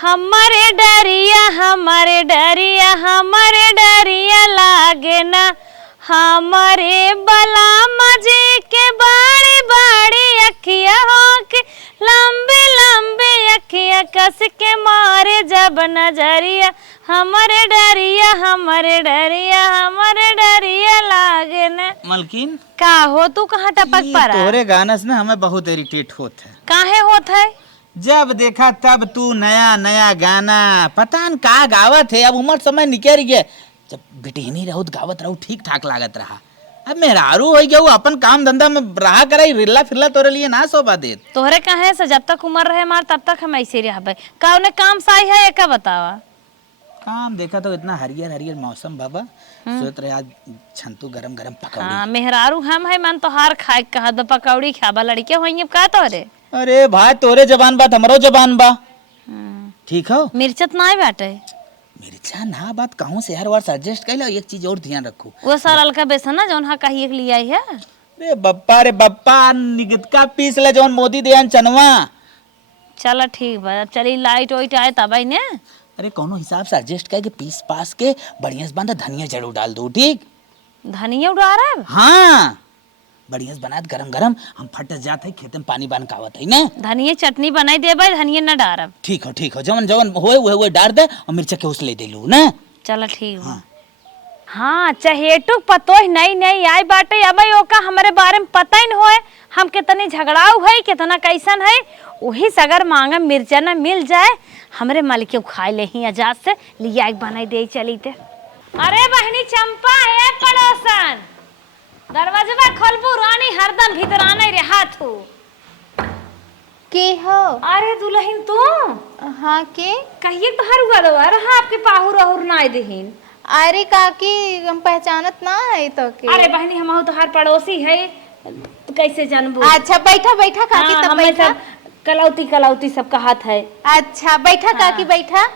हमारे डरिया लागे ना हमारे बलामा जी के बाड़ी बाड़ी अखिया हो के लंबे लंबे अखिया कस के मारे जब नजरिया हमारे डरिया लागे ना। मलकिन का हो तू कहाँ टपक पड़ा? तोरे गाना से ना हमें बहुत इरिटेट होत है। काहे होत है? जब देखा तब तू नया नया गाना पता न का गावत है। अब उम्र समय निकल गया, जब बेटी रहू गावत रहू ठीक ठाक लागत रहा। अब मेहरारू हो गया, वो अपन काम धंधा में रहा कराई, रिल्ला फिरला तोरे लिए ना सोबा दे। तोहरे कहे से जब तक उम्र रहे मार तब तक हम ऐसे रहबे। का उन्हें काम साई है एक बतावा? काम देखा तो इतना हरियर हरियर मौसम बाबा, सोच रहे आज छंतु गरम गरम पकौड़ी। हाँ मेहरारू हम है मन तो हार खाए कहा दो पकौड़ी खाबा लड़के होइए का तोरे। अरे भाई तोरे जबान बात हमरो जबान बा। ठीक हो मिर्चत ना बाटे मिर्चा ना बात कहूँ से हर बार सजेस्ट कैला। एक चीज और ध्यान रखो, वो सरल का बेसन ना जौन हा कहिए के लिए आई है। रे बप्पा निगतका पीस ले जौन मोदी देन चनवा। चलो ठीक बा, चली लाइट वाइट आए तब आई ने। अरे कोनो हिसाब से एडजस्ट करके पीस पास के बढ़िया से बांधा, धनिया जरूर डाल दो। ठीक धनिया उड़ा रहा? हाँ बढ़िया से बनात गरम गरम हम फट जात है, खेत में पानी बान कावत है ना। धनिया चटनी बनाई दे भाई, धनिया न डारब। ठीक हो जवन जवन होए डाल दे और मिर्चा के उस ले दे लू ना। चलो ठीक बा। हाँ चहेटू पतो नहीं आई बाटे अब ओका हमारे बारे में पता ही न होए। हम कितनी झगड़ाऊ है कितना कैसन है, वही सगर मांगे मिर्चा न मिल जाए हमरे मालिक खाए ले ही आजाद से लिया एक बनाई दे चली ते। अरे बहनी चंपा है पड़ोसन, दरवाजा खोलबू रानी हरदम भीतर आना रे हाथ हो के हो? अरे दुल्हन तू? हाँ के कहिए तो हर हुआ दवा रहा आपके पाहुर अहुर ना देहिन। अरे काकी हम पहचानत ना है तो के। अरे बहनी हम तो हर पड़ोसी है तो कैसे जानबू? अच्छा बैठा बैठा काकी। हाँ, तब हमें बैठा। सब कलौती सब कहत है। अच्छा बैठा काकी बैठा।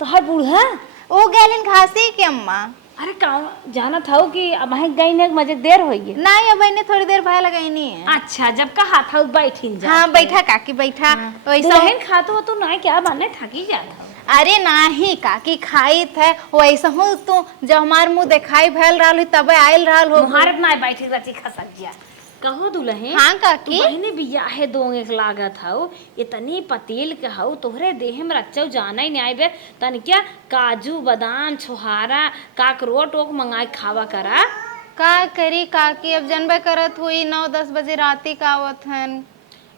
तो हर बूढ़ा ओ गैलिन घासी के अम्मा। अरे का जाना था कि अब हम गई ने मजे देर होई। नहीं अब ने थोड़ी देर भाई लगाईनी है। अच्छा जब कहा था बैठिन जा। हाँ बैठा काकी बैठा। वैसा दुल्हन खातो तो ना क्या बने थकी जाता। अरे नाही काकी खाई थे वैसा हूँ तू जब हमार मुँह दिखाई भैल रहा तब आयल रहा हो। मुहारत ना बैठी रची खसक गया। कहो दुल्हन? हाँ काकी। बहने बिया है दो एक लागत हौ इतनी पतील के हौ तोहरे देह में रच्चौ जाना ही नहीं आइबे तन क्या काजू बादाम छोहारा काकरोट ओक मंगाई खावा करा। का करी काकी अब जनबे करत हुई 9-10 बजे राती का आवत हन।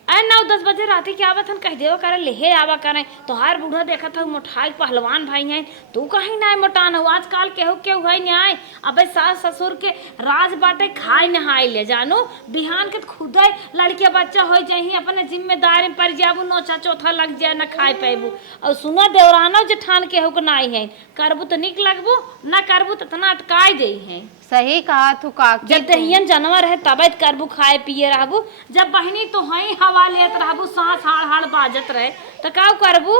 9-10 बजे राती के आवत हन कह देव करे लेहे आवा करे। तोहार बूढ़ा देखा था मोटाई पहलवान भाई है, तू कहीं ना मोटान हो। आजकल केहू केहू है नहीं आए। अबे सास ससुर के राज बाटे खाए नहाई ले जानो बिहान के खुद लड़के बच्चा हो जाही अपने जिम्मेदारी पर जाबू नोचा चौथा लग जाए न खाए पैबू। और सुनो देवरानो जेठान केहू के नाई है करबू तो निक लगबू ना करबू तो इतना अटकाई दे है। सही कहा तू काकी। जब दहियन जानवर है तबे करबू खाए पिए रहबू। जब बहनी तो हई हवा लेत रहबू सांस हाड़ बाजत रहे तो का करबू।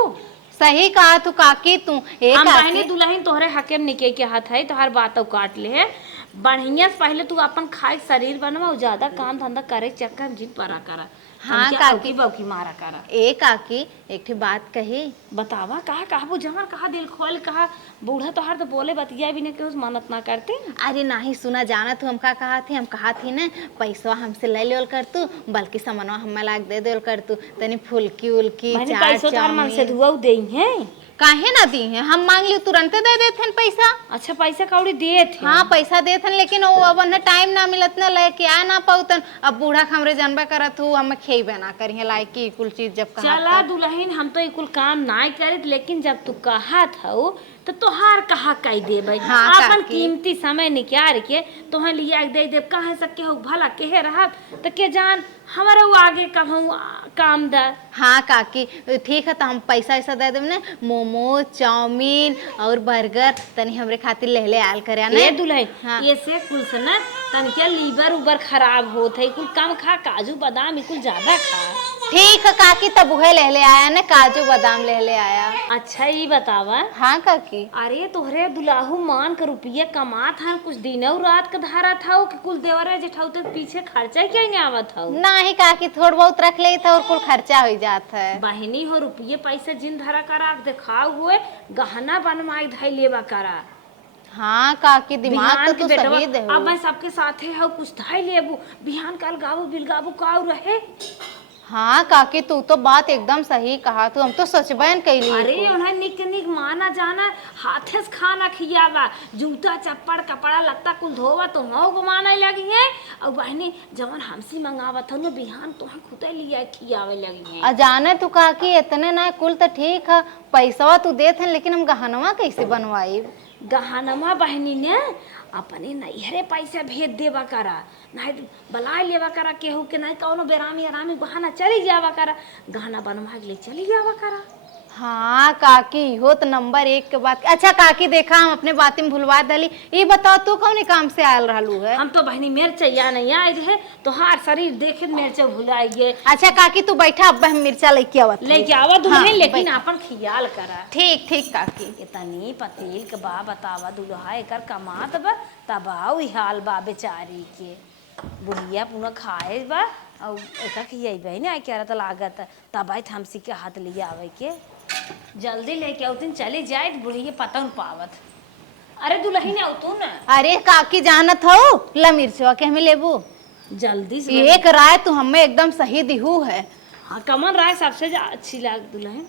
सही कहा तू काकी तू। हम बहनी दुल्हन तोहरे हके निके के हाथ है तोहर बात काट ले है। बढ़िया से पहले तू अपन खाए शरीर बनवा ज्यादा काम धंधा करे चक्कर जिन परा करा। हाँ काकी बौकी मारा करा। ए काकी एक ठे बात कही। बतावा कहा कहबू जमर कहा दिल खोल कहा बूढ़ा तो हर तो बोले बतिया भी नहीं के उस मानत ना करते। अरे नहीं सुना जाना तू हम का कहा थी, हम कहा थी ना पैसा हमसे ले लेवल कर तू बल्कि सामानवा हमें लाग दे देवल कर तू तनी फुल्की उल्की चाट मन से धुआ दे है काहे ना दी है। हम मांग लियो तुरंत दे देते पैसा। अच्छा पैसा कौड़ी दिए थे? हाँ पैसा देते लेकिन वो अब टाइम ना मिलत ना लेके आ ना पाउतन। अब बूढ़ा हमरे जानबे करत हूँ हम खेबे ना करिए लायकी कुल चीज जब कहा। चला दुल्हन हम तो कुल काम ना करित लेकिन जब तू कहा था तो तोहार कहा कह देबै। हाँ, अपन कीमती समय निकाल के तोहर लिया दे दे कहे सके हो भला केहे रहा तो के जान हमारा वो आगे कहूँ काम दा। हाँ काकी ठीक है तो हम पैसा ऐसा दे देब ना मोमो चाउमीन और बर्गर तनी हमरे खातिर ले ले आल करे ना दुल्हन। हाँ। ये से कुल से ना तन क्या लीवर उबर खराब होत है कुल कम खा काजू बादाम कुल ज्यादा खा। ठीक है काकी, तब उहे ले आया ना, काजू बादाम ले आया। अच्छा ये बतावा, हाँ काकी। अरे तोहरे दुलाहू मान के रुपये कमा था, कुछ दिनों रात का धारा था कि कुल देवरा जेठाऊ तक पीछे खर्चा क्या नहीं आवत था? नहीं काकी, थोड़ा बहुत रख ले था और कुल खर्चा हो जाता है। बहनी हो रुपये पैसे जिन धरा करा दिखाओ हुए गहना बनवाई धाई लेवा करा। हाँ काकी, दिमाग बिहान तो के सही बेटवा दे। अब मैं सबके साथे हूँ, कुछ धाई लेबू बिहान कल गाबू बिलगाबू काऊ रहे। हाँ काकी, तू तो बात एकदम सही कहा, तू हम तो सोचबैन कैली। अरे उन्हें निक निक माना जाना, हाथे से खाना खियावा, जूता चप्पड़ कपड़ा लत्ता कुल धोवा तो हो गुमाने लगी है। और बहनी जवन हमसी मंगावत हो बिहान तो खुदे लिया खियावे लगी है। अजाने तू काकी, इतने ना कुल तो ठीक है, पैसा तू देत है, लेकिन हम गहनवा कैसे बनवाई? गहनमा बहनी ने अपने नैहरे पैसा भेज देवा करा, नहीं बला लेवा करा केहू के, नहीं कौनो बेरामी आरामी गहना चली जावा करा, गहना बनवा के लिए चली जावा करा। हाँ काकी, हो तो नंबर 1 के बात। अच्छा काकी, देखा हम अपने बात में भूलवा दली। ये बताओ तू कौन काम से आयल रहलू है? हम तो बहनी मिर्चैया नहीं आए रहे, तो हार शरीर देखे मिर्च भुलाइए। अच्छा काकी तू बैठा, अब हम मिर्चा लेके आवत हई। लेके आवा दुल्हन, हाँ, लेकिन अपन खियाल करा। ठीक ठीक काकी। इतनी पतील के बा बतावा दुल्हा एकर कमात बा, तबाऊ हाल बा बेचारी के। बुढ़िया पुनः खाए बा और एका खियाई ना क्या तो लागत तब आई हमसी के हाथ लिए आवे के जल्दी लेके आओ दिन चली जाए तो बुढ़िया पता न पावत। अरे दुल्ही ने तू ना। अरे काकी जानत हो, ला मिर्चवा के हमें लेबू जल्दी से। एक राय तू हमें एकदम सही दिहू है। हाँ कमल राय सबसे अच्छी लाग दुल्हन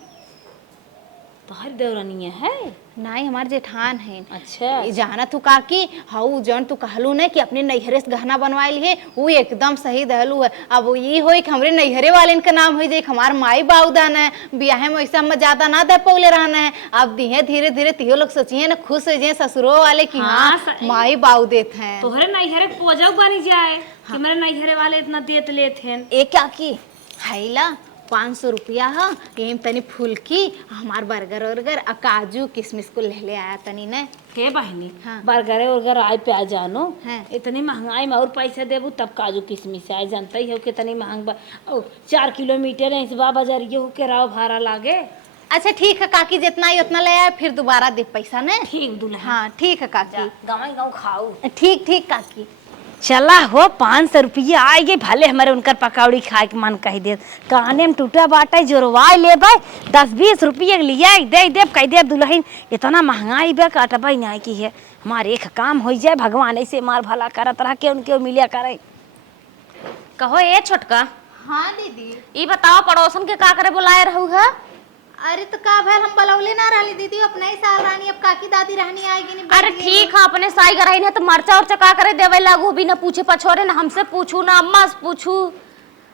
तो हर देवरानिया है। नहीं, हमारे जेठान है। अच्छा ये जाना तू काकी, हाउ जौन तू कहलू ना कि अपने नैहरे से गहना बनवाए लिए, वो एकदम सही दहलू है। अब ये होई कि हमरे नैहरे वाले इनका नाम हो जाए, हमार माई बाउदान है, ब्याहे में वैसा हम ज्यादा ना दे पौले रहना है। अब दिहे धीरे धीरे तिहो लोग सोचिए ना, खुश हो जाए ससुरो वाले की हाँ माई बाऊ देते हैं। तोहरे नैहरे पोजौ बनी जाए कि मेरे नैहरे वाले इतना देत लेते हैं। ए काकी हैला 500 रुपया है, यही तनी फुल्की हमार बर्गर वर्गर काजू किशमिश को ले आया तनी ने के बहनी। हाँ। बर्गर वर्गर आए पे आ जानो हाँ। इतनी महंगाई में और पैसे देबू तब काजू किशमिश आए, जानता ही हो कितनी महंग 4 किलोमीटर है बा बाजार ये हो के राव भाड़ा लागे। अच्छा ठीक है काकी, जितना ही उतना ले आए, फिर दोबारा दे पैसा ने। ठीक दुल्हन। हाँ ठीक है काकी। गाँव गाँव खाऊ। ठीक ठीक काकी। चला हो 500 रुपया आ गए, भले हमारे उनकर पकौड़ी खाए के मन कह दे, कहने में टूटा बाटा जोरवा ले भाई 10-20 रुपये लिया दे दे कह दे दुल्हन, इतना महंगाई बे काटबा नहीं की है, हमारे एक काम हो जाए, भगवान ऐसे मार भला करत रहा के उनके मिलिया करे। कहो ए छोटका। हाँ दीदी। ये बताओ पड़ोसन के का करे बुलाए रहू है? अरे तो का भैल हम बलौले ना रहली दीदी, अपने ही साल रानी, अब काकी दादी रहनी आएगी नहीं। अरे ठीक है, अपने साई गराई ने तो मरचा और चका करे देवे लागू, भी ना पूछे पछोरे, ना हमसे पूछू ना अम्मा से पूछू।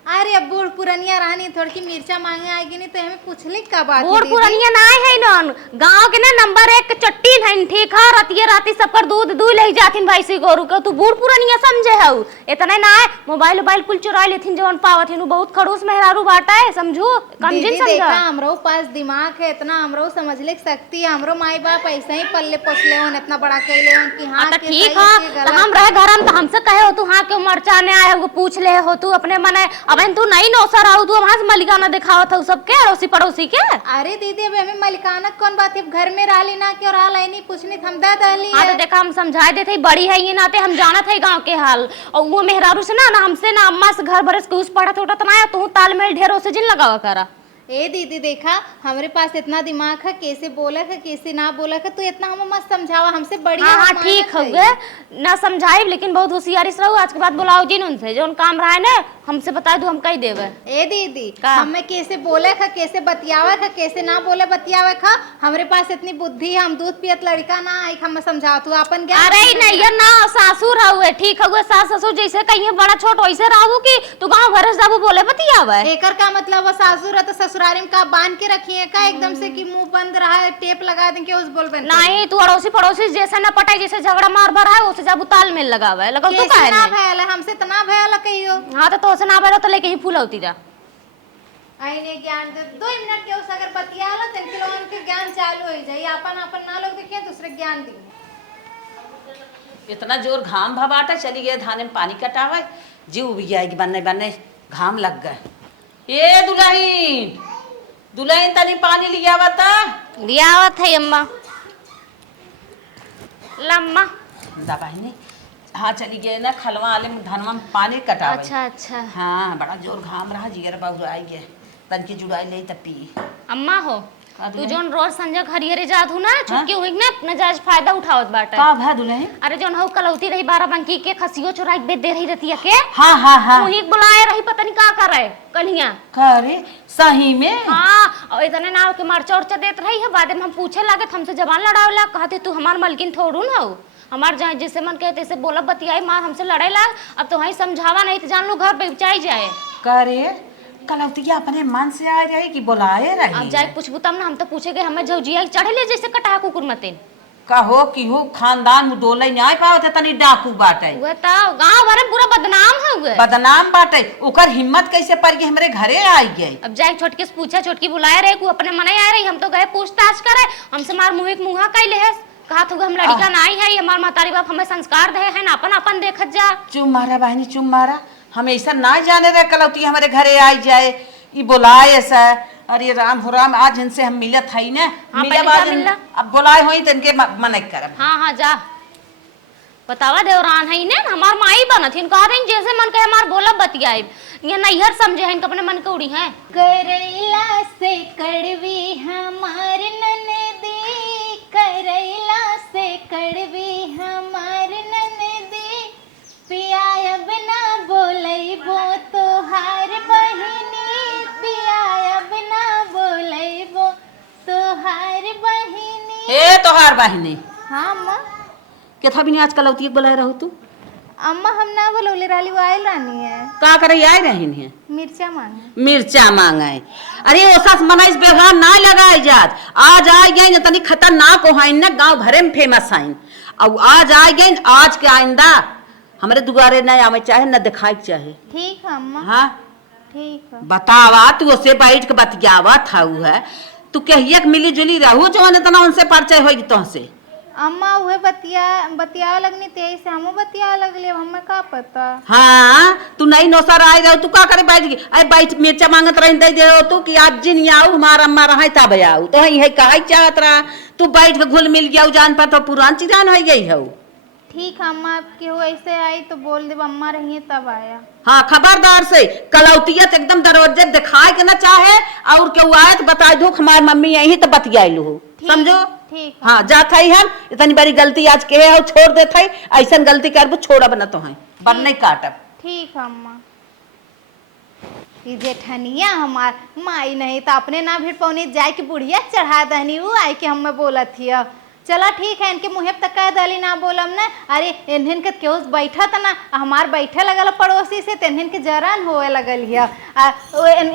अरे अब बूढ़ पुरनिया रहनी, थोड़ी की मिर्चा मांगे आएगी नहीं तो हमें पूछले का बात। बूढ़ पुरनिया ना है नन गांव के ना नंबर 1 चट्टी है, ठीक है, रतिये राती सबकर दूध दूध ले जाथिन भैंसी गोरू के, तू बूढ़ पुरनिया समझे हऊ इतने ना है, मोबाइल मोबाइल कुल चुरा लेथिन जवन पावथिन, बहुत खड़ूस मेहरारू बाटा है, समझू कमजिन समझा। हमरो पास दिमाग है इतना, हमरो समझले सकती है, हमरो माई बाप ऐसे ही पल्ले पोसले होन, इतना बड़ा कैले होन कि हां ठीक है, तो हम रहे घर में तो हमसे कहे हो तू हाँ क्यों मरचा ने आए हो, पूछ ले हो तू अपने मने, अब तू नहीं नौसर आओ, तू वहां से मलिकाना दिखावत हो सबके अड़ोसी पड़ोसी के। अरे दीदी अब हमें मलिकाना कौन बात है, घर में रहली ना क्यों रहा नहीं पूछनी, हम दे दहली। हाँ तो देखा हम समझाए देते, बड़ी है ये नाते हम जानत है गांव के हाल, और वो मेहरारू से ना हमसे ना अम्मा से घर बरस के उस पढ़त उठत ना, तू तालमेल ढेरों से जिन लगावा करा। ए दीदी देखा हमारे पास इतना दिमाग है, कैसे बोला है कैसे ना बोला है, तू इतना हम मत समझावा, हमसे बढ़िया। हाँ ठीक है ना समझाई, लेकिन बहुत होशियारी से रहो, आज के बाद बुलाओ जिन उनसे जो काम रहा है ना हमसे बता दो, हम कही देवे। ए दीदी हमें कैसे बोले है कैसे बतियावे है कैसे ना बोले बतियावे है, हमारे पास इतनी बुद्धि है, हम दूध पियत लड़का ना है, हम समझाओ तू अपन ज्ञान। अरे नहीं यार ना सासुर हुए ठीक है, सास ससुर जैसे कहीं बड़ा छोट वैसे रहू की तू गाँव घर जाबू बोले बतियावे। एकर का मतलब वो सासुर है तो ससुरारी में का बांध के रखिए का एकदम से कि मुंह बंद रहा है टेप लगा देंगे उस बोल बन। नहीं तू अड़ोसी पड़ोसी जैसे ना पटाई जैसे झगड़ा मार भर है उसे जाबू तालमेल लगावे लगाओ तो काहे ना नहीं भयल हमसे इतना भयल कहियो। हाँ तो से ना भरो तो लेके ही फूल होती जा। आईने ज्ञान दे 2 मिनट के उस अगर बतियाला तन के लोगन के ज्ञान चालू हो जाई, अपन अपन ना लोग देखिए दूसरे ज्ञान दी। इतना जोर घाम भबाटा चली गया, धाने में पानी कटावे जीव भी जाएगी, बनने बनने घाम लग गए। ए दुल्हन दुल्हन तनी पानी लिया बता। लिया आवत है अम्मा। लम्मा। दबाई नहीं। हाँ चली गए ना खलवा वाले में धनवा में पानी कटावे। अच्छा अच्छा। हाँ बड़ा जोर घाम रहा जिगर बाबू आई गए तन की जुड़ाई ले तब पी। अम्मा हो का तू दुल्हन? जोन रोज संजय हरियरे जात हूँ ना छुटकी हुई ना अपना जायज फायदा उठावत बाटे। का भा दुल्हन? अरे जोन हो कलौती रही 12 बंकी के खसियो चुरा के बेच दे रही रहती है के हाँ हाँ हाँ। वही बुलाए रही पता नहीं का कर रहे कन्हिया। करे सही में? हाँ और इतने ना के मरचा उर्चा देत रही है बाद में हम पूछे लगे हमसे जबान लड़ावे कहते तू हमार मलकिन थोड़ू ना हो हमार जहाँ जैसे मन कहते तैसे बोला बतियाई मार हमसे लड़े लाग अब तो वहीं समझावा नहीं तो जान लो घर पे बेचाई जाए। करे कलौतिया अपने मन से आ जाए कि बुलाए रही? अब जाए पूछबू तब ना हम तो पूछे गए हमें झौजिया चढ़े ले जैसे कटा कुकुर मते कहो कि हो खानदान में डोले नहीं पावत तनी डाकू बाटे। वो तो गांव भर में पूरा बदनाम है हुए। बदनाम बाटे ओकर हिम्मत कैसे पड़ गई हमरे घरे आई गई। अब जाए छोटके से पूछा छोटकी बुलाए रहे को अपने मने आ रही हम तो गए पूछताछ करे हमसे मार मुंह मुहा कैले है कहा तो हम लड़का नहीं है हमार महतारी बाप हमें संस्कार दे है ना अपन अपन देखत जा। चुप मारा बहनी चुप मारा हम ऐसा ना जाने रहे कलौती हमारे घरे आई जाए ये बुलाए ऐसा। अरे राम हो राम आज इनसे हम मिलत है ना हाँ, मिलब पहले आज जा मिलना। अब बुलाए हुई तो इनके मन करब। हाँ हाँ जा बतावा देवरान है ने हमार माई बनत हिन कहा दें जैसे मन के हमार बोला बतियाई ये नैहर समझे हैं अपने मन के उड़ी हैं। करैला से कड़वी हमार ननदी करैला से कड़वी हमार ननदी पियाब ना बोलैबो तोहार बहिनी पियाब ना बोलैबो तोहार बहिनी। ए तोहार बहिनी हाँ अम्मा केथा भी नहीं आज कलौती बुलाए रहो तू? अम्मा हम ना बोलौले राली वो आयल रानी है का करे आई रही है? मिर्चा मांगे। मिर्चा मांगे? अरे ओसा मनाइस बेगान ना लगाए जात आज आ गए न तनी खतरनाक हो ना गांव भरे में फेमस है अब आज आ गए आज के आइंदा हमारे दुआरे न आवे चाहे न दिखाई चाहे। ठीक है अम्मा। हाँ ठीक है। बतावा तू उससे बैठ के बतियावा था है तू कहिए मिली जुली रहू जो तना उनसे परिचय होगी तुमसे। अम्मा उहे बतिया लगनी तेई से हमो बतिया लगले हमें का पता। हाँ तू नहीं नौसर आई रहो तू का करे बैठ गई अरे बैठ मिर्चा मांगत रही दे दे तू कि आज जिन आऊ हमारा अम्मा रहा तब आऊ तो है कहा चाहत रहा तू बैठ के घुल मिल गया जान पर तो पुरान चीज जान हो गई है। ठीक है अम्मा आपके हो ऐसे आई तो बोल दे अम्मा रही तब आया। हाँ खबरदार से कलौतियत एकदम दरवाजे दिखाए के ना चाहे और केहू आए तो बता दो हमारी मम्मी यही तो बतियालू समझो। ठीक है। हाँ जात है हम इतनी बड़ी गलती आज के है छोड़ देते है ऐसा गलती करबो छोड़ा बना तो है बन नहीं काटब। ठीक है अम्मा। जेठनिया हमार माई नहीं तो अपने ना भीड़ पौनी जाए के बुढ़िया चढ़ा दहनी वो आई के हमें बोलत थी। चला ठीक है इनके मुँह तक कह दली ना बोलम ना अरे इन्हन के क्यों बैठा था ना हमार बैठे लगल पड़ोसी से तो इन्हन के जरन होए लगल है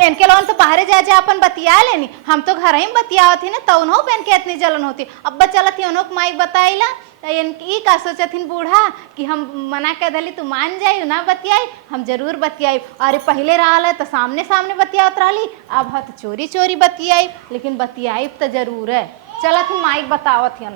इनके लोन तो बाहरे जा अपन बतिया लेनी हम तो घर ही बतियावत थी ना तो उन्हों पे इनके इतनी जलन होती अब चलत थी उन्हों माइक बताइला इनकी का सोचथिन बूढ़ा कि हम मना कर दली तू मान जाई ना बतियाई हम जरूर बतियाई। अरे पहले रहा तो सामने सामने बतियावत रही अब है तो चोरी चोरी बतियाई लेकिन बतियाई तो जरूर है। चला थी माइक बतावत है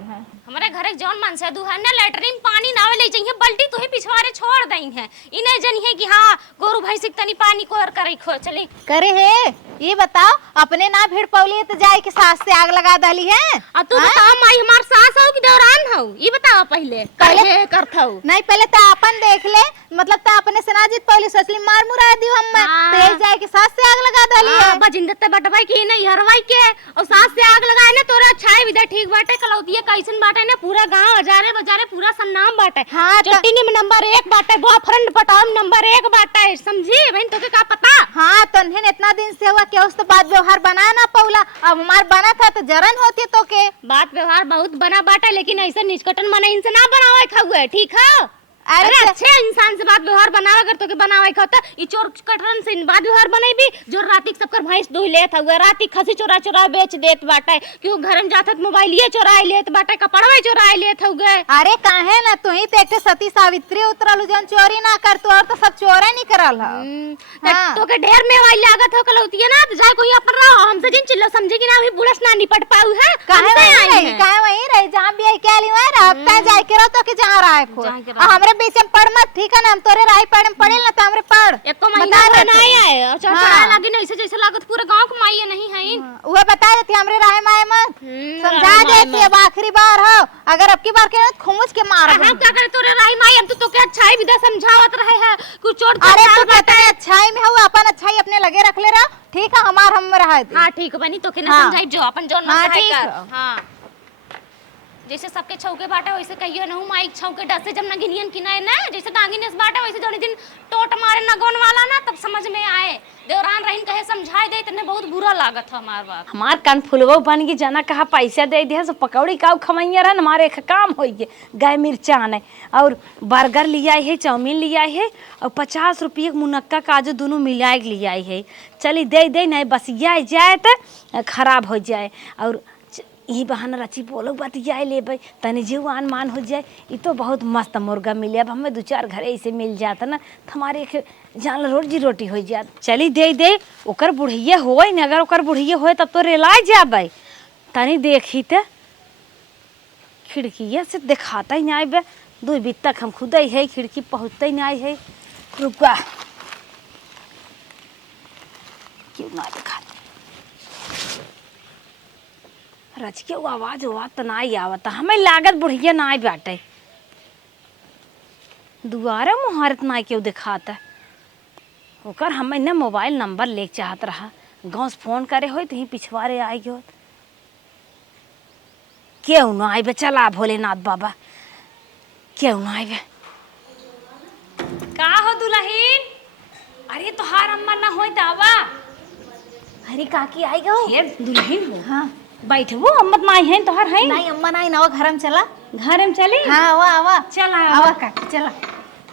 हमारे घरे जौन मन से दू है ना लेटरिन पानी ना ले जाइए बल्टी तो ही पिछवारे छोड़ दई है इन्हें जनी है कि हाँ गोरु भैंस तनी पानी को करे खो चले करे है ये बताओ अपने ना भीड़ पौली तो जाए के सास से आग लगा डाली है। अब तू बता माई हमार सास हो कि दौरान हो ये बताओ पहले पहले करथौ नहीं पहले तो अपन देख ले मतलब तो अपने से ना जीत पौली सोचली मार मुरा दी हम तो जाए के सास से आग लगा डाली है बजिंदते बटवाई की नहीं हरवाई के और सास से आग लगाए ना तोरा छाई विदा ठीक बाटे कलौतिया कैसन बाटे ना पूरा गांव हजारे बजारे पूरा सन्नाम बाटे। हाँ चट्टी में नंबर 1 बाटे बॉयफ्रेंड पटाम नंबर 1 बाटे समझी बहन तो के का पता। हाँ तो इतना दिन से हुआ क्या उस तो बात व्यवहार बना ना पौला अब हमार बना था तो जरन होती तो के बात व्यवहार बहुत बना बाटा लेकिन ऐसा निचकटन मने इनसे ना बनावे खावे ठीक है। अरे अच्छे इंसान से बात व्यवहार बनावा अगर तो के बनावे खाता ई चोर कटरन से बात व्यवहार बनाई जो राती सबकर भैंस दुह लेत हुए राती खसी चोरा चोरा बेच देत बाटे क्यों घर में जात मोबाइल ये चोराई लेत बाटे कपड़वा चोराई लेत हुए। अरे काहे ना तू ही तो सती सावित्री उतरल जन चोरी ना कर तू और तो सब चोरा नहीं करल हाँ। तो के ढेर में वाली लागत हो कलौतिया ना तो जाए कोई अपन रहो हमसे जिन चिल्लो समझे कि ना अभी बुढ़स ना निपट पाऊ है काहे वही रही जहां भी आई क्या ली वहां रहता जाए के रहो तो के जहां रहा है हमरे हमरे बीच में पढ़ मत, ठीक है ना? हम तोरे राही पढ़े में पढ़े ना तो हमरे पढ़। एक तो महीना बता भर देते। नहीं आए और चढ़ हाँ। चढ़ाए लगी नहीं ऐसे जैसे लागत पूरे गांव को माई नहीं है। उहे बता देती हमरे राहे माए मत। समझा राहे माए देती अब आखिरी बार हो, अगर अब की बार के खोमुच के मार। हम क्या करे तोरे राई माई हम तो के अच्छाई विदा समझावत रहे है कुछ चोट अरे तू कहता है अच्छाई में हो, अपन अच्छाई अपने लगे रख ले रहा, ठीक है? हमार हम रहा दे। हां ठीक बनी तो के ना हाँ। समझाई जो अपन जोन हाँ, मन ठीक कर। है। हां जैसे सबके छौके बाटे वैसे कहियो ना माई छौके डस से जब ना गिनियन की ना जैसे टांगिनेस बाटे वैसे जोनी दिन टोट मारे नगोन वाला ना तब समझ में आए। देवरान रहीन कहे समझाई दे तने बहुत बुरा लागत है हमार बात। हमार कान फुलवा बन गई जना कहा पैसा दे दिया सो पकौड़ी काऊ खमैया रहा हमारे एक काम हो गए गाय मिर्चा ने और बर्गर ले आई है, चाउमीन ले आई है और 50 रुपये के मुनक्का काजू दोनों मिला के ले आई है। चली दे दे नहीं बस ये जाए तो खराब हो जाए और यही बहाना रची बोलो बतियाए ले भाई तनी जीव आन मान हो जाए। ये तो बहुत मस्त मुर्गा मिले, अब हमें 2-4 घरे ऐसे मिल जाता ना तो हमारे एक जान रोटी हो जात। चली दे दे ओकर बुढ़िया होए न, अगर ओकर बुढ़िया होए तब तो रेला जाबे। तनी देखी तो खिड़किया से दिखाता ही नहीं बे, 2 बीत तक हम खुद ही है खिड़की पहुँचते ही नहीं है। रुका क्यों ना दिखा रच के वो आवाज तो नहीं आवता, हमें लागत बुढ़िया नहीं बाटे। दुआरे मुहारत नहीं क्यों दिखाता ओकर। हमें ना मोबाइल नंबर ले चाहत रहा, गाँव से फोन करे हो तो ही पिछवारे आई गयो। क्यों ना आए बे, चला भोलेनाथ बाबा क्यों ना आए बे। का हो दुल्हन? अरे तोहार अम्मा ना हो दावा। अरे काकी आई गो। दुल्हन हो? हाँ बैठ वो अम्मत माई है तोहर है नहीं अम्मा नहीं नवा घर में चला। घर में चली? हाँ आवा आवा चल आवा काकी चला।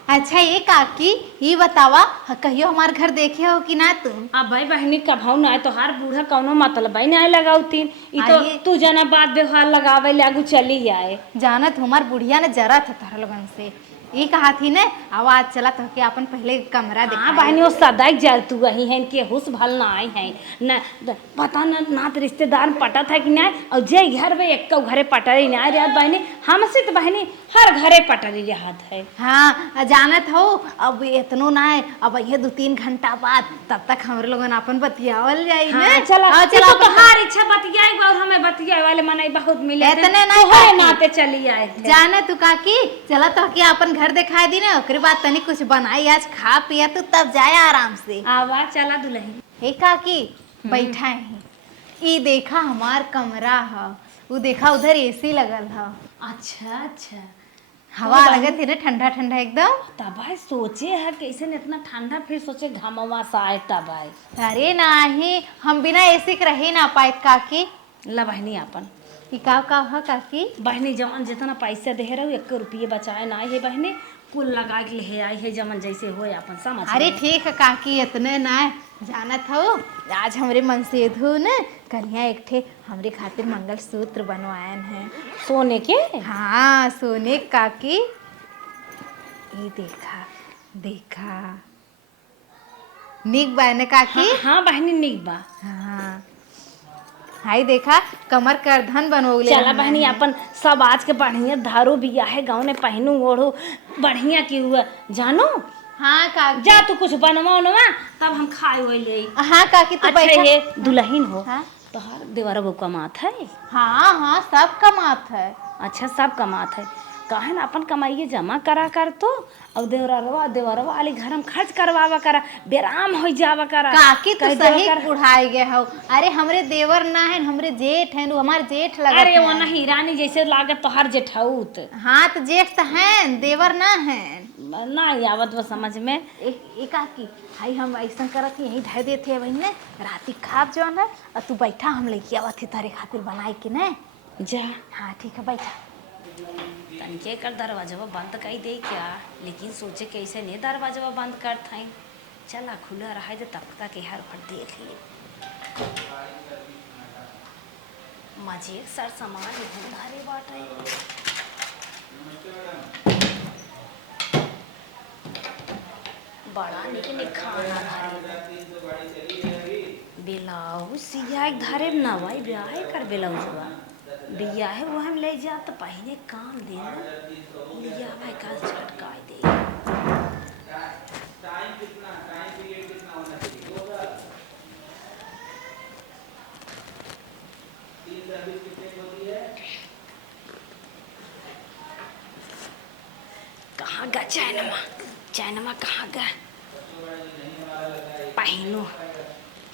अच्छा ये काकी ये बतावा कहियो हमार घर देखे हो कि ना तुम? अब भाई बहनी कभाऊ ना तोहार बूढ़ा कौनो मतलब भाई ना लगाउतीन ई तो आइए। तू जना बात व्यवहार लगावे लागू चली आए। जानत हमार बुढ़िया ने जरा था तारा लोगन से ये कहा थी ने आवाज चला तो कि अपन पहले कमरा हाँ दिखाई। बहनी वो सदाई जल तू वही है कि हुस भल ना आई है न पता न नात रिश्तेदार पटा था कि नहीं और जे घर में एक घरे पटरी ना रे बहनी हमसे तो बहनी हर घरे पटरी रहत है। हाँ जानत हो अब इतनो ना है, अब ये 2-3 घंटा बाद तब तक हमरे लोगन अपन बतियावल जाई हाँ ने। चला हाँ, चला अपन- तोहार इच्छा बतियाई और हमें बतियाए वाले मने बहुत मिले इतने नहीं तोहरे काकी। नाते चली आए थे। जाने तू काकी चला तो कि अपन घर दिखाई दी ना ओकरे बाद तनी कुछ बनाई आज खा पिया तू तब जाए आराम से। आवा चला दुल्हन। हे काकी बैठा है ई देखा हमार कमरा है, वो देखा उधर एसी लगल है, अच्छा हवा लगत है ना ठंडा ठंडा एकदम। तबाई सोचे है कैसे न इतना ठंडा फिर सोचे घामवा सा आए तबाई। अरे नहीं हम बिना एसी के रह ना पाए काकी। ला बहनी अपन ई का है काकी? बहनी जवन जितना पैसा दे रहे 1 रुपये बचाए ना है बहनी कुल लगा के ले आई है जमन जैसे होए अपन समझ। अरे ठीक है काकी इतने ना जानत हो आज हमरे मन से धू ने कन्या एक ठे हमरे खातिर मंगलसूत्र बनवायन है सोने के। हाँ सोने काकी ये देखा देखा निक बा ने काकी। हाँ बहनी निक बा। हाँ हाई देखा कमर कर धन बनवले चला बहनी अपन सब आज के बढ़िया धारो बिया है गाँव ने पहनू ओढ़ो बढ़िया की हुआ जानो। हाँ काकी जा तू कुछ बनवा उनवा तब हम खाए हुए ले। हाँ काकी तू अच्छा बैठा। ये दुल्हन हो हाँ तोहार देवरा वो कमात है? हाँ हाँ सब कमात है। अच्छा सब कमात है काहे ना अपन कमाइए जमा करा कर तो अब देवरवा वाले घर में खर्च करवावा करा बेराम हो जावा करा। काकी तो कह देवा सही कर। बुढ़ाई गए हो। अरे हमरे देवर ना है हमरे जेठ है हमारे जेठ लगत अरे है। वो नहीं रानी जैसे लागत तो हर जेठाऊत हाँ तो जेठ तो है देवर ना है। ना आवत वो समझ में। एक काकी हाई हम ऐसा करत यही धर देते हैं ने राती खाब जो है और तू बैठा हम लेके आवत थे तारे खातिर बनाए के ने। जा हाँ ठीक है बैठा। तनके कर दरवाजा बंद कर दे क्या लेकिन सोचे कैसे नहीं दरवाजा बंद कर था चला खुला रहा है तब तक हर भर देख लिए मजे सर सामान धरे बाटे। बड़ा निक खाना धारे ब्लाउज सिया धरे नवाई ब्याह कर ब्लाउज बिया है वो हम ले जा तो पहले काम देना लिया भाई का झटका दे। कहाँ गा चैनमा कहाँ गा पहनो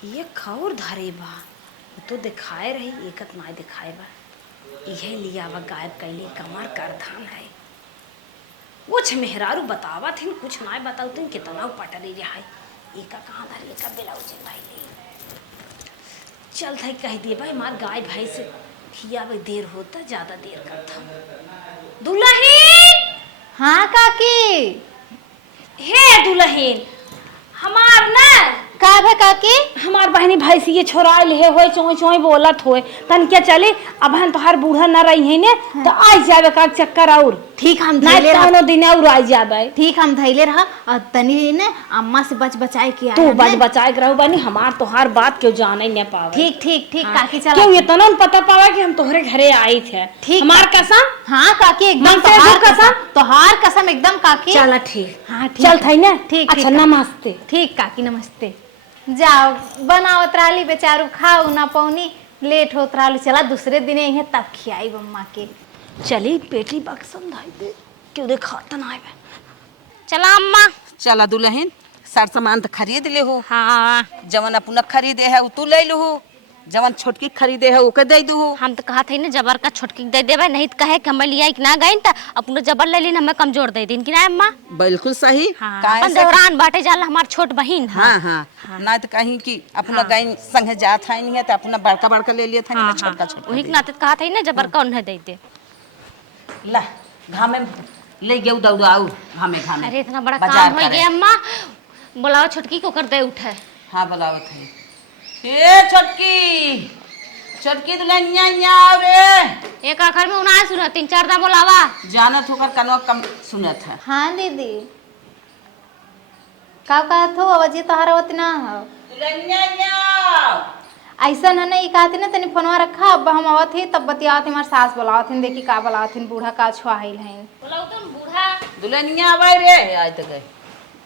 ये खौर धरे बा तो दिखाए रही एकत ना दिखाए बा यह लिया बा गायब कैले कमर कर धान है कुछ मेहरारू बतावा थे कुछ ना बताऊ तुम कितना पटरी रहा एका कहाँ धरे एका ब्लाउज भाई ले चल था कह दिए भाई मार गाय भाई से खिया भाई देर होता ज्यादा देर करता दुल्हन। हाँ काकी। हे दुल्हन हमार ना का है काकी? हमार बहनी भाई से ये छोरा ले होए चोय चोय बोलत होए तन क्या चले अब हम तोहार बूढ़ा न रही है ने तो आ जावे का चक्कर और ठीक हम नहीं धैले रहा। कोनो दिन और आ जावे। ठीक हम धैले रहा और तनी ने अम्मा से बच बचाए के आया तू बच ने। बचाए के रहू बनी हमार तोहार बात क्यों जाने न पावे। ठीक ठीक ठीक काकी चला। क्यों इतना न पता पावा कि हम तोहरे घरे आई थे ठीक हमार कसम। हाँ काकी एकदम मन से तोहार कसम। तोहार कसम एकदम काकी। चला ठीक हाँ ठीक चल थई ना ठीक अच्छा ठीक। नमस्ते। ठीक काकी नमस्ते। जाओ बनावत राली बेचारू खाऊ ना पौनी लेट होत राली चला दूसरे दिन यही तब खियाई अम्मा के। चली पेटी बक्सम धाई दे क्यों दे खाता ना आवे। चला अम्मा। चला दुल्हन सार सामान तो खरीद ले हो। हाँ जवन अपना खरीदे है वो तू ले लू जवन छोटकी खरीदे है ओके दे दू। हम तो कहा थे ना जबर का छोटकी दे देवे नहीं तो कहे कि हमें लिया कि ना गई तो अपनो जबर ले लेन हमें कमजोर दे दिन कि ना अम्मा। बिल्कुल सही। हाँ काहे अपन से दौरान बाटे जाला हमार छोट बहिन। हाँ हाँ ना तो कहीं कि अपना गाय संगे जात है नहीं है तो अपना बड़का बड़का ले लिया था हाँ छोटका हाँ छोटका वही के नाते कहा था ना जबर का उन्हें दे दे। ला घामे ले गऊ दौड़ाऊ घामे घामे। अरे इतना बड़ा बाजार काम हो करे। गया अम्मा बुलाओ छोटकी को कर दे उठे। हाँ बुलाओ थे ए छोटकी छोटकी दुल्हनिया आओ रे। एक आखिर में उन्हें सुना 3-4 दा बुलावा जानत होकर कनो कम सुनत है। हाँ दीदी का कहत हो आवाज तोहार आवत ना हो। ऐसा न नहीं कहती ना तनी फोनवा रखा अब हम आवत ही तब बतियावत हमार सास बुलावत हन देखी का बुलावत हन बूढ़ा का छुआइल हन। बुलाओ तुम बूढ़ा। दुल्हनिया आवे रे आज तक गए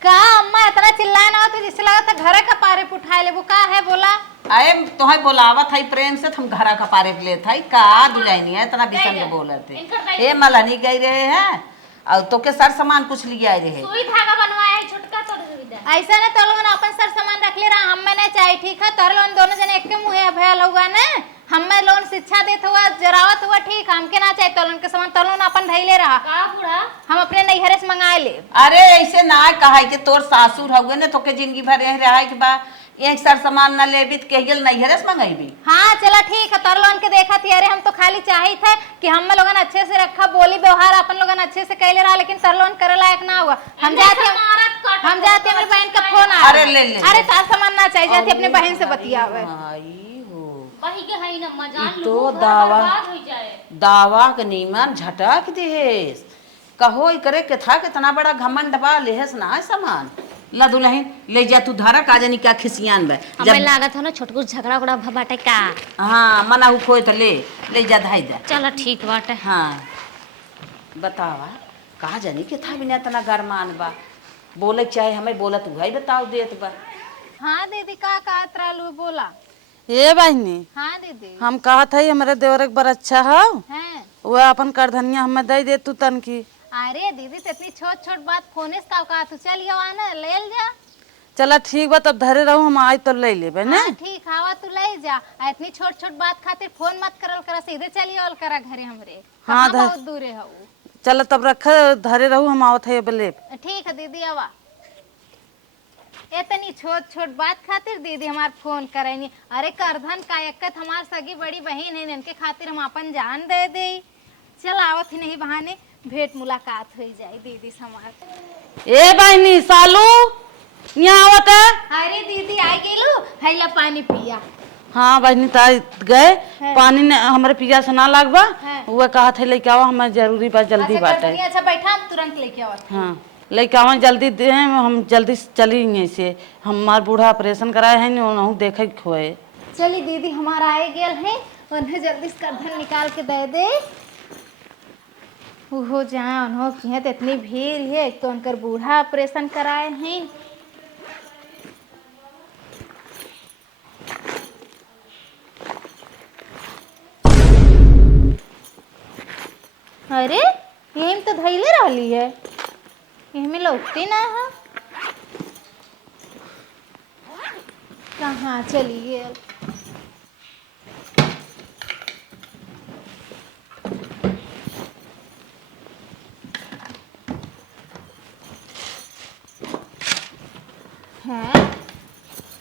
का अम्मा इतना चिल्लाए ना तो जिससे लगा था घर का पारे उठाए ले वो का है बोला। आए तोहे बोलावत है प्रेम से हम घरा का पारे ले था का दुल्हनिया इतना बिसन में बोलत है। ए मलानी गई रहे हैं और तो के सर सामान कुछ लिए आए रहे। सुई धागा बनवाया है छोटका तो सुविधा। ऐसा ना तो लोगन अपन सर सामान रख ले रहा हम नहीं चाहिए ठीक है तोर लोगन दोनों जने एक के मुंह भयल होगा ना हमें लोन शिक्षा देत हुआ जरावत हुआ ठीक हमके ना चाहिए तोलन के सामान तोलन अपन धैले रहा का बूढ़ा हम अपने नैहरे से मंगाए ले। अरे ऐसे ना कहा कि तोर सासुर हुए ने तो के जिंदगी भर रह रहा है कि बा एक सर सामान न लेबी तो कह गेल नैहरे से मंगाईबी। हाँ चला ठीक है तोर लोगन के देखा थी अरे हम तो खाली चाहिए थे कि हम लोगन अच्छे से रखा बोली व्यवहार अपन लोगन अच्छे से कैले रहा लेकिन तोर लोगन करे लायक ना हुआ। हम जाते हमारी बहन का फोन आया। अरे ले ले अरे तार सामान ना चाहिए जाते अपने बहन से बतियावे। आई हो वही के हई न मजान तो लो दावा बात हो जाए। दावा के नीमन झटक देस कहो करे के था कितना बड़ा घमंड बा लेहस ना सामान ला दुल्हन ले जा तू धारा का जानी क्या खिसियान बे हमें लागत हो ना छोटकू झगड़ा उगड़ा बाटे का। हाँ मना हु खोए तो ले जा धाई दे। चलो ठीक बाटे। हाँ बतावा कहा जानी के था बिना इतना गरमान बा बोले चाहे हमें बोलत हुआ बताओ देत बा। हाँ दीदी का कहत रहलू बोला। ए बहनी हाँ दीदी हम कहत हई हमारे देवर एक बार अच्छा हो हैं। वह अपन करधनिया हमें दे दे तू तन की। अरे दीदी तो इतनी छोट छोट बात फोने से का तू चल आना ले जा। चला ठीक बा तब धरे रहू हम आज तो ले लेबे ने। हाँ ठीक हवा तू ले जा आ इतनी छोट छोट बात खातिर फोन मत करल करा सीधे चली आवल करा घरे हमरे। हाँ, कहाँ बहुत दूरे हो। चला तब रख धरे रहू हम आवत है बले। ठीक है दीदी आवा इतनी छोट छोट बात खातिर दीदी हमार फोन करेनी। अरे करधन का एकत हमार सगी बड़ी बहन है इनके खातिर हम अपन जान दे दे। चल आवत ही नहीं बहाने भेंट मुलाकात हो जाए दीदी से हमार। ए बहनी सालू यहाँ आवत है। अरे दीदी आ गेलू हैला पानी पिया। हाँ बहनी ताई गए पानी ने हमारे पिया से ना लगबा हाँ। वह कहा थे लेके आवा हमें जरूरी बा जल्दी अच्छा बात करधनिया, है। अच्छा बैठा हम तुरंत लेके आवत। हाँ लेके आवा जल्दी दे हम जल्दी चली यहीं से हमार बूढ़ा ऑपरेशन कराए है नहीं देखे खोए। चली दीदी हमारा आए गेल है उन्हें जल्दी से करधन निकाल के दे दे। हो जाए उन्हों की है तो इतनी भीड़ है, एक तो उनकर बूढ़ा ऑपरेशन कराए हैं। अरे यही में तो धैले रहली है, यही में लौटती ना है, कहाँ चली गई? हैं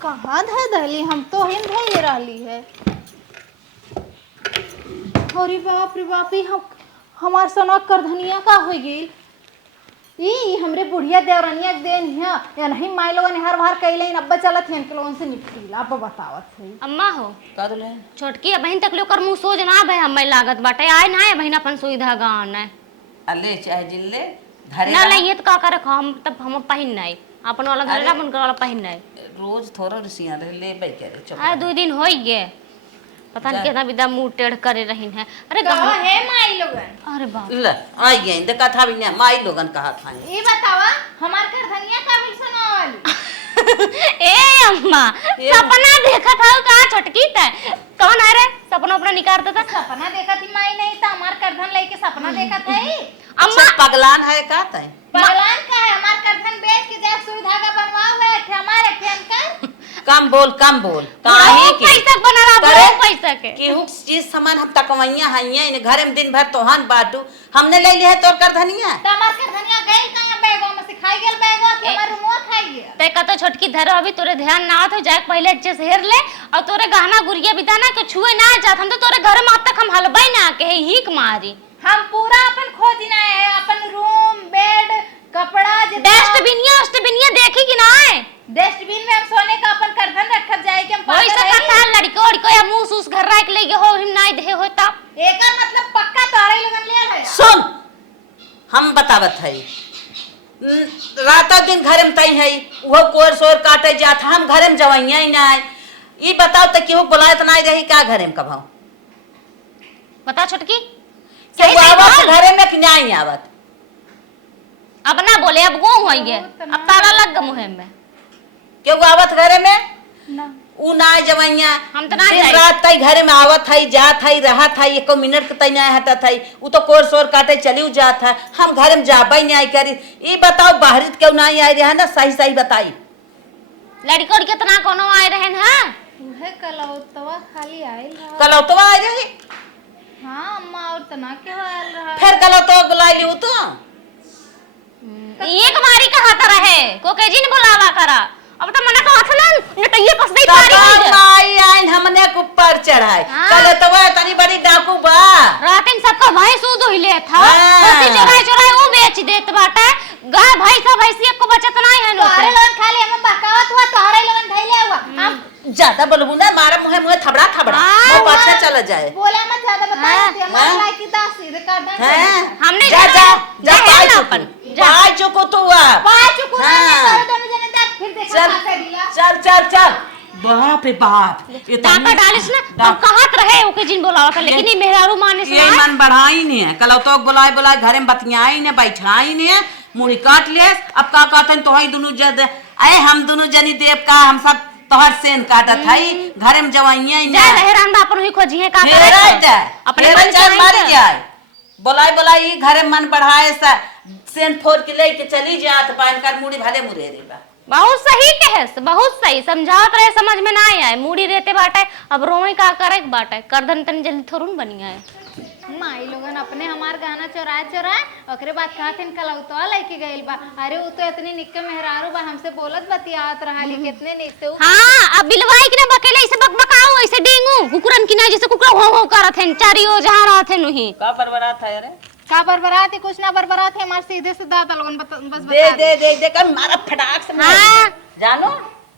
कहाँ धै दहली, हम तो हिन धैले रहली है। अरे बाप रे बाप, ई हम हमार सोना करधनिया का हो गई। ई हमरे बुढ़िया देवरनिया के देन है या नहीं? माई लोगन हर बार कैले अब्बा चलत हैं के लोगन से निपटी ला। अब बतावत है अम्मा हो का दले छोटकी बहन तक कर मुंह सोच ना भाई हमें लागत बाटे आए ना बहन अपन सुविधा गान है अल्ले चाहे जिल्ले घरे ना नहीं तो का करे हम तब हम पहिन नहीं अपन वाला घर अपन वाला पहिन नहीं रोज थोड़ा रसिया रह ले बई करे चुप आ 2 दिन होई गए पता नहीं कितना विदा मुंह टेढ़ करे रहिन है। अरे कहाँ है माई लोगन? अरे बाप ले आई गई दे कथा भी ना माई लोगन कहा था ये बतावा हमार करधनिया का मिल सुनावली। ए अम्मा सपना देखा था का छोटकी त कौन है रे सपना अपना निकालता था सपना देखा थी माई, नहीं तो हमार करधन लेके सपना देखा था ही। अम्मा पगलान है का तय पगलान का है? हमार करधन बेच के जाए सुई धागा बनवा हुआ है हमारे ठेनकर। कम बोल काहे के पैसा बना रहा करे? बहुत पैसा के केहू चीज सामान हम तकवैया हइया इन घरे में दिन भर तोहन बाटू हमने ले लिया है तोर कर धनिया तो हमार करधनिया गइल कहां? बैगवा में से खाई गेल, बैगवा के हमार रुमवा खाई गेल। ते का तो छोटकी धरो अभी तोरे ध्यान ना आत हो जाए पहले अच्छे से हेर ले और तोरे गहना गुड़िया बिताना के छुए ना जात हम तो तोरे घर में अब तक हम हलबई ना के हिक मारी हम पूरा अपन खोजना है, अपन रूम बेड कपड़ा डस्टबिनिया देखी कि ना है डस्टबिन में हम सोने का अपन करधन रखब जाए कि हम होई पागल सकत है। है लड़को लड़को या मुंह सूस घर रख ले हो हिम ना दे हो तब एकर मतलब पक्का तोरे लगन ले है। सुन हम बतावत है रात दिन घरे में तई है वो कोर सोर काटे जात हम घरे में जवैया ही ना है ई बताओ त केहू बुलायत नहीं रही का घरे में कभाऊ बता छोटकी के आवत घरे में कि नहीं आवत अब ना बोले अब गो होई गे अब ताला लग ग मुहे में केहू आवत घरे में ना उ ना जवैया हम तो ना दिन जाई। रात तई घरे में आवत है जात है रहत है एको मिनट के तई नहीं हटत है उ तो कोर सोर काटे चली जात है हम घरे में जाबई नहीं करी ई बताओ बाहरी क्यों नहीं आई रहे ना सही सही बताई लड़को कितना कोनो आए रहन हां उहे कलौतवा खाली आइल रहा। कल तो आई रही हां अम्मा और तना के आइल रहा। फिर कल तो बुलाई ली तो एक बारी कहा तर है को के जिन बुलावा करा अब तो मना कहत ना नटइए पस दई पारी हो गए माई आइन हमने के ऊपर चढ़ाई हाँ। कल तो तनी बड़ी डाकू बा रात में सबका भैंस दूध हिले था हाँ। बसी चोराई वो बेच देत बाटा गाय भैंस भैंसिया को बचत नहीं है तोरे लोग लोगन खाली हम बकावत हुआ, तोरे लोगन धैले हुआ। हम ज्यादा बोलबू ना मारा मुहे मुहे थबड़ा थबड़ा हाँ, वो पाछा चला जाए बोला मत ज्यादा बता हाँ, दे हमारे हाँ। लायक की दासी रे कर दे। हैं हमने जा जा जा जा पाई ना चुकू अपन, जा। पाई चुकू तू आ पाँच चुकू ना हाँ। तोरे दोनों जने देख फिर देखो चल का करिया। चल चल चल बाप रे बाप टाका डालिस ना हम कहत रहे ओके जिन बोलावा कर लेकिन ये मेहरारू माने से ये मन बढ़ाई नहीं है कल तो बुलाए बुलाए घरे में बतियाई ने बैठाई ने मुड़ी काट ले अब का कहतन तो हई दोनों जद आए हम दोनों जनी देव का हम सब तोहर सेन काटत हई घरे में जवाइया जा ने लहरान बा अपन ही खोजी है का फेरे करे जाए अपने फेरे मन जाए के मारी नहीं जाए बुलाए बुलाए घरे में मन बढ़ाए सा सेन फोड़ के लेके चली जात पान कर मुड़ी भले मुरे रे बा बहुत सही कहे बहुत सही समझावत रहे समझ में ना आए मूड़ी रहते बाटे अब रोई का करे बाटे करधन तन जल्दी थोड़न बनी है माई लोगन अपने हमार गाना चोराए ओकरे बाद कहथिन कलौतवा लेके गइल बा। अरे वो तो इतनी निक्के मेहरारू बा, हमसे बोलत बतियात रहली कितने निकते उ। हां अब बिलवाई कि ना बकेले ऐसे बकबकाओ ऐसे डेंगू कुकुरन की ना जैसे कुकुर हो हो करत हैं चारियो जहां रहत हैं नहीं का बरबरात है अरे का बरबरात है? कुछ ना बरबरात है, हमार सीधे से दादा लोगन बस दे बता दे दे दे कर मारा फटाक से मार हाँ। दे। जानो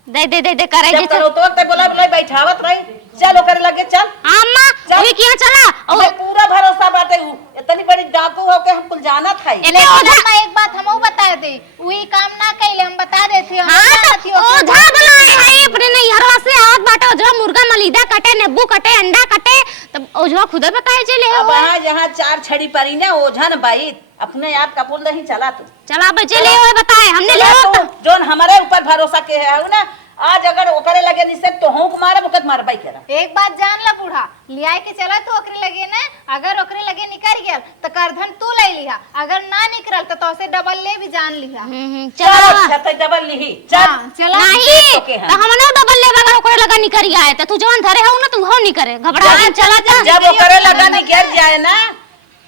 दे करे जब जैसे करो तो ते बोला बोला बैठावत रही चलो करे लगे चल अम्मा चल। अभी किया चला हमें पूरा भरोसा बाटे उ इतनी बड़ी डाकू हो के हम कुल जाना था एते लेकिन ओझा अम्मा एक बात हमहू बता दे, वही काम ना कैले हम बता देती हूँ। हां तो ओझा बुलाए है अपने नहीं हरवा से आवत बाटे ओझा मुर्गा मलीदा कटे नींबू कटे अंडा कटे तब ओझवा खुद बताए चले अब हो वहाँ जहाँ 4 छड़ी पड़ी ना ओझन भाई अपने आप कपूर नहीं चला तू चला बचे ले हो बताए हमने ले चला हो तू जोन हमारे ऊपर भरोसा के है ना आज अगर ओकरे लगे निसे तो हूं मारे ओकत मारबाई करा। एक बात जान ला बूढ़ा लिया के चला तो ओकरे लगे ना अगर ओकरे लगे निकल गया तो करधन तू ले लिहा अगर ना निकल तो तोसे डबल ले भी जान लिहा। चला छत डबल लिही चल चला नहीं तो हमने डबल ले अगर ओकरे लगा निकल गया है तो तू जवान धरे हो ना तू हो नहीं करे घबरा चला चल जब ओकरे लगा नहीं गिर जाए ना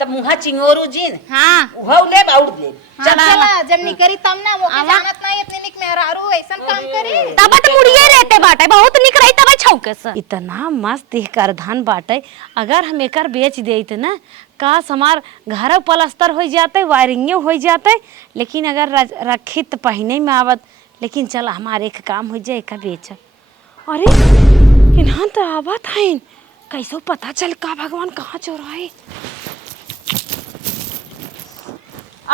तब मुहा चिंगोरू जीन हां उहौ ले आउट ले चला जब निकरी तब ना वो के जानत नहीं इतने निक मेहरारू ऐसा काम करी तब तो मुड़िए रहते बाटे बहुत निक रही तब छौके से इतना मस्त करधान बाटे अगर हम एकर बेच देते ना काश हमार घर पलस्तर हो जाते वायरिंग हो जाते लेकिन अगर रखी तो पहने में आवत लेकिन चल हमारे एक काम हो जाए एक बेच। अरे इन्हां तो आवत है कैसो पता चल का भगवान कहाँ चोराए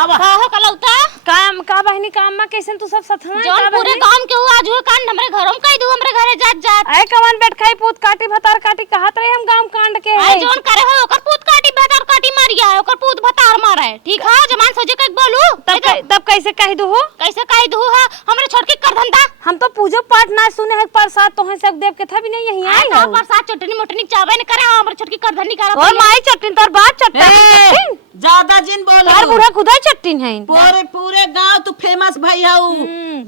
अब का हो कलौता काम का बहनी काम में कैसे तू सब सथवा जौन पूरे काम के हुआ आज हुए कांड हमरे घरों में कह दू हमरे घरे जात जात अरे कवन बैठ खाई पूत काटी भतार काटी कहत रहे हम गांव कांड के आई जौन करे हो ओकर पूत काटी भतार काटी मारिया है ओकर पूत भतार मारा है ठीक है जमान सोचे के बोलू तब कैसे कह दू हो कैसे कह दू है हमरे छोड़ के कर धंधा हम तो पूजो पाठ ना सुने है प्रसाद तो हैं सब देव के था भी नहीं यही आई आए तो प्रसाद चटनी मोटनी चावे न करे हमरे छोड़ के कर धंधी करा और माई चट्टिन तोर बाप चट्टिन ज्यादा जिन बोल हर बूढ़ा खुदा चट्टिन है पूरे पूरे गांव तू फेमस भाई हऊ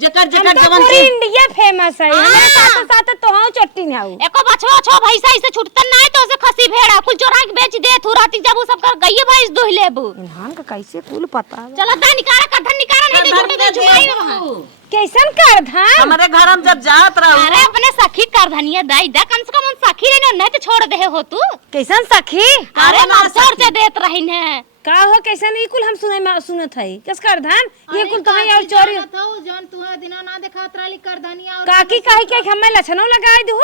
जकर हम जकर तो जवन पूरी इंडिया फेमस है हमारे साथ साथ तो हाँ चट्टिन है एको बछवा छो भैंसा इसे छुटतन ना तो से खसी भेड़ा कुल चोरा के बेच दे तू राती जब सब कर गई भैंस दुह लेबू इन्हान का कैसे कुल पता है चलो दा निकारा कर धन निकारा नहीं तो झूठे तो झुमाई वहां कैसन कर धान हमारे घर हम जब जात रहू अरे अपने सखी कर धनिया दाई दा कम से कम हम सखी रे नहीं तो छोड़ दे हो तू कैसन सखी अरे ना छोड़ के देत रही ने का हो कैसन ई कुल हम सुनत है किस कर धान ये कुल तो है और चोरी जौन तू दिना ना देखत रहली कर धनिया और काकी काहे के हमें लछनो लगाई दू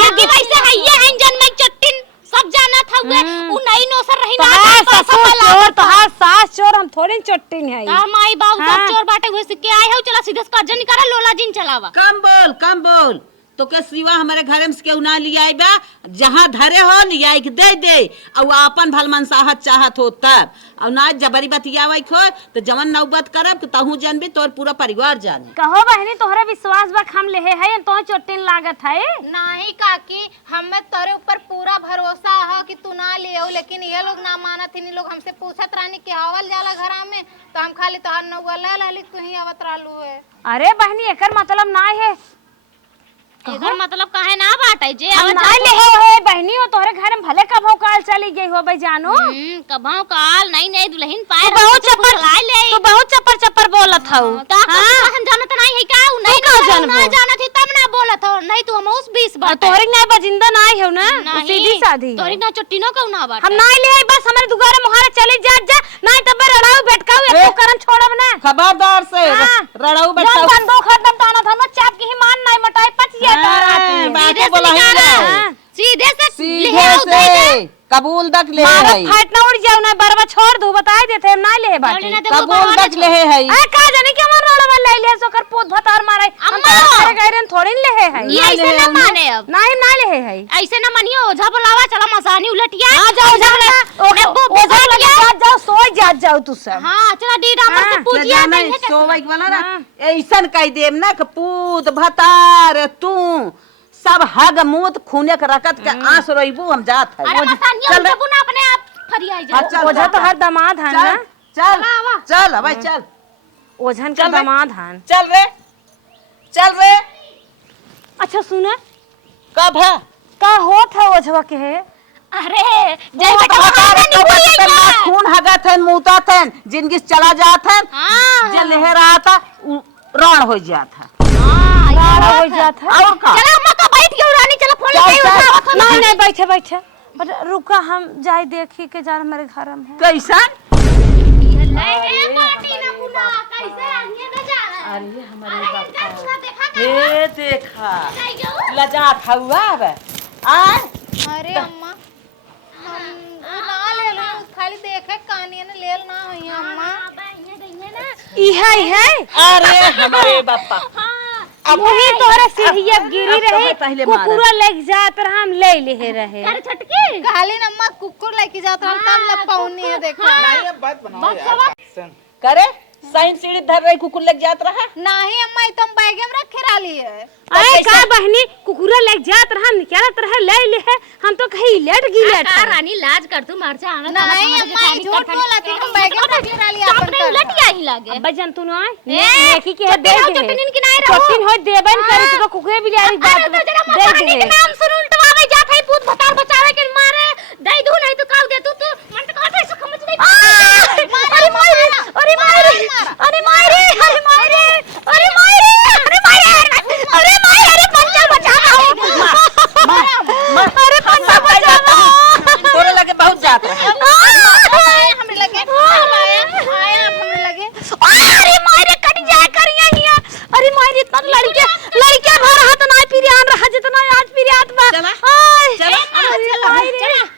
ये की वैसे है ये है जन्म चट्टिन सब जाना था वे उ नहीं नौसर रही ना ससुर चोर तोहार सास चोर हम थोड़ी चट्टिन है ता माई बाबू सब चोर बाटे हुए से के आए हो चला सीधे का जन निकारा लोला जिन चलावा कम बोल तो के सिवा हमारे घर में केहू ना लिया बा जहाँ धरे हो लिया के दे दे और अपन भल मनसाहत चाहत हो तब और ना जबरी बतियावे खो तो जवन नौबत करब तहू जानबी तोर पूरा परिवार जाने कहो बहनी तोहरा विश्वास बा हम ले है तो चट्टिन लागत है नहीं काकी हमें तोरे ऊपर पूरा भरोसा है कि तू ना ले आओ लेकिन ये लोग ना मानत इन लोग हमसे पूछत रानी के आवल जाला घरा में तो हम खाली तोहर नौवा ले लेली तू ही आवत रहलू है। अरे बहनी एकर मतलब ना है एकर मतलब काहे ना बाटे जे हम ना ले है बहनी हो तोहरे घर में भले कभो काल चली गई हो भाई जानो कभाव काल नहीं दुल्हन पाए तू बहुत चप्पर ले तू बहुत चप्पर बोलत हऊ ता हम जानत नहीं है का नहीं ना जानत है तब ना बोलत हो नहीं तू हम उस 20 बात तोहरी ना बजिंदा ना है ना सीधी साधी तोरी ना चट्टिनो का ना बात हम ना ले आई बस हमारे दुगारे मुहारे चली जा नहीं तब रड़ाऊ बैठकाऊ एको करन छोड़ब ना खबरदार से रड़ाऊ बैठा जब बंदूक खत्म ताना था चाप की ही मान नहीं मटाई पचिए बातें बोला ही सीधे से कबूल तक ले है फाट ना उड़ जाओ ना बरबा छोड़ दू बता देते हम ना ले बाटे कबूल तक ले है आ का जाने के हमर रोड़वा ले ले सोकर पोत भतार मारे अम्मा गैरन थोड़ी ले है ये ऐसे ना माने अब नहीं ना ले है ऐसे ना मानियो ओझा बुलावा चला मसानी उलटिया आ जाओ जाओ सो जाओ तू सब हां चला डी डामर से पूछिया नहीं सोवई वाला ना ऐसन कह देम ना कि पूत भतार तू सब हग मूत खूने के रकत के आंस रोइबू हम जात है अरे मसानिया उठबू ना अपने आप फरियाई जा ओझा तो हर दामाद है ना चल भाई चल ओझन का दामाद है चल रे अच्छा सुना कब है का होत है ओझवा के है अरे जय बेटा खून हगत है मुतत है जिंदगी चला जात है जे लह रहा था रण हो जात है हो जाता है और का चला अम्मा का बैठ गई रानी चला फोन ले उठावा नहीं नहीं बैठे पर रुका हम जाए देखी के जान हमारे घर में है कैसन ए पार्टी ना पुना कैसे आगे न जा रहा अरे हमारे बाप देखा हे देखा लजात हुआ बे आ अरे अम्मा हम ना ले लो खाली देखे कानियन लेल ना होई अम्मा ई है अरे हमारे बापा वही तोहरा सीढ़िया गिरी अब तो रही मैं पहले मारा। कुकुरा लेके जात रहा हम ले ले रहे अरे छटकी काली नम्मा कुकुर लेके जाता हूँ तब लग पाऊनी है देखो नहीं अब बात बनाओ यार करे साइन सीढ़ी धर रही कुकुर लग जात रहा। नहीं अम्मा तुम बैगे में रखे डाली है अरे का बहनी कुकुरा लेके जात रहा निकलत रहे ले ले हम तो कहीं लेट गिलट का रानी लाज कर तू मर जा आना नहीं अम्मा झूठ बोला थी तुम बैगे में रखे डाली अपन अपने उलट कर आई लागे अब जन तू ना नेकी के दे दे चटनी की नहीं रहो चटिन हो देबन करे तो कुकुरे बिलारी बात अरे तो जरा दे महारानी के दे नाम सुन उल्टवावे जात है पूत भतार बचावे के मारे दई दू नहीं तो काव दे तू मन तो कहत है समझ नहीं अरे मारे अरे मारे अरे मारे अरे मारे अरे मारे अरे मारे अरे मारे अरे पंचर बचाओ अरे पंचर बचाओ तोरे लगे बहुत जात रहा। हमरे लगे हमरे लगे अरे मारे कट जाए कर यहीं अरे मारे इतना लड़के